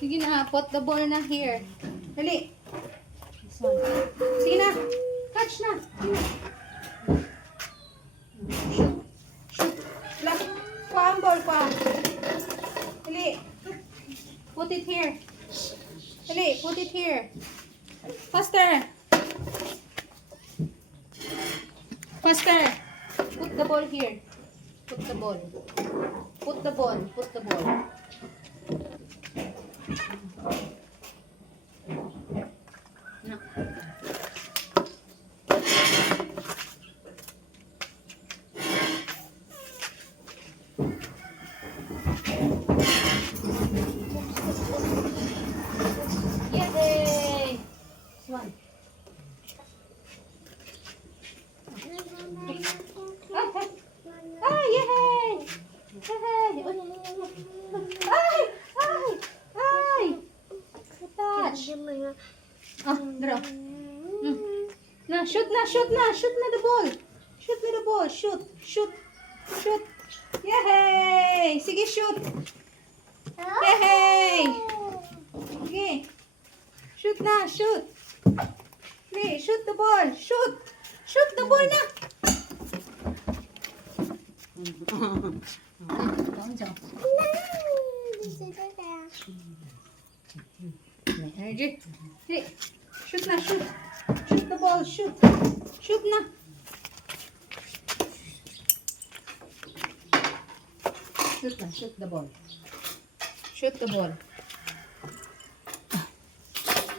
Sige na, put the ball na here. Dali. This one. Sige na. Catch na. Sige na. Shoot. Shoot. Lock. Kuha ang ball, kuha. Dali. Put it here. Dali, put it here. Faster. Faster. Put the ball here. Put the ball. Put the ball. Put the ball. No. Yay! This one. Ah, yay! Yay! Ay! Ay! Ay! Touch. Ah, draw. Na, shoot na, shoot na, shoot na the ball. Shoot na the ball, shoot, shoot, shoot. Yay! Sige, shoot. Yay! Sige. Shoot na, shoot. Sige, shoot the ball, shoot. Shoot the ball na. Energy. Hey, shoot na, shoot. Shoot the ball, shoot. Shoot na. Shoot na, shoot the ball. Shoot the ball.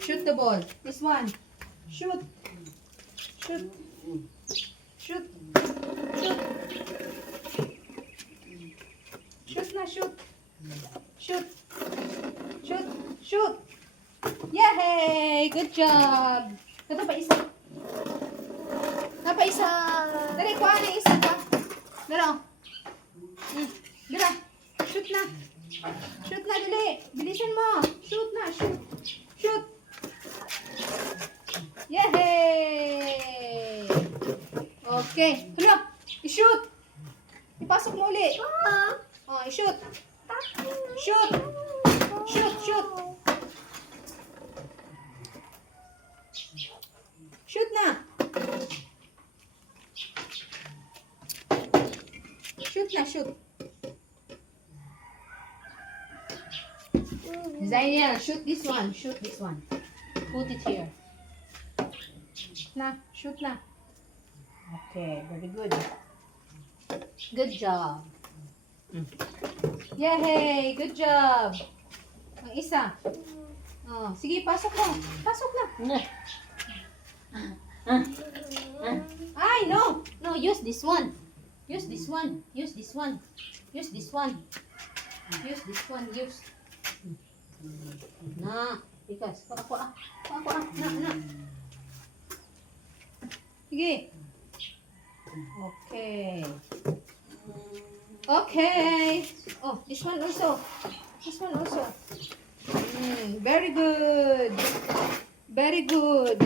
Shoot the ball. This one. Shoot. Shoot. Shoot. Shoot. Shoot na, shoot. Shoot. Shoot. Shoot. Yay! Good job. Ito pa isa. Ito pa isa. Dali, kuha na isa pa. Dalo. Dala. Shoot na. Shoot na, dali. Bilisan mo. Shoot na, shoot. Shoot. Yay! Okay. Hala, i-shoot. Ipasok mo ulit. Oh, i-shoot. Shoot. Shoot, shoot. Shoot na. Shoot na, shoot. Zainiel, shoot this one. Shoot this one. Put it here. Na, shoot na. Okay, very good. Good job. Yay! Good job. Ang isa. Oh, sige, pasok mo. Pasok na. Ay, no. No, use this one. Use this one. Use this one. Use this one. Use this one. Use. Na. Ikas. Kuha. Na. Sige. Okay. Okay. Oh, this one also. This one also. Very good. Very good.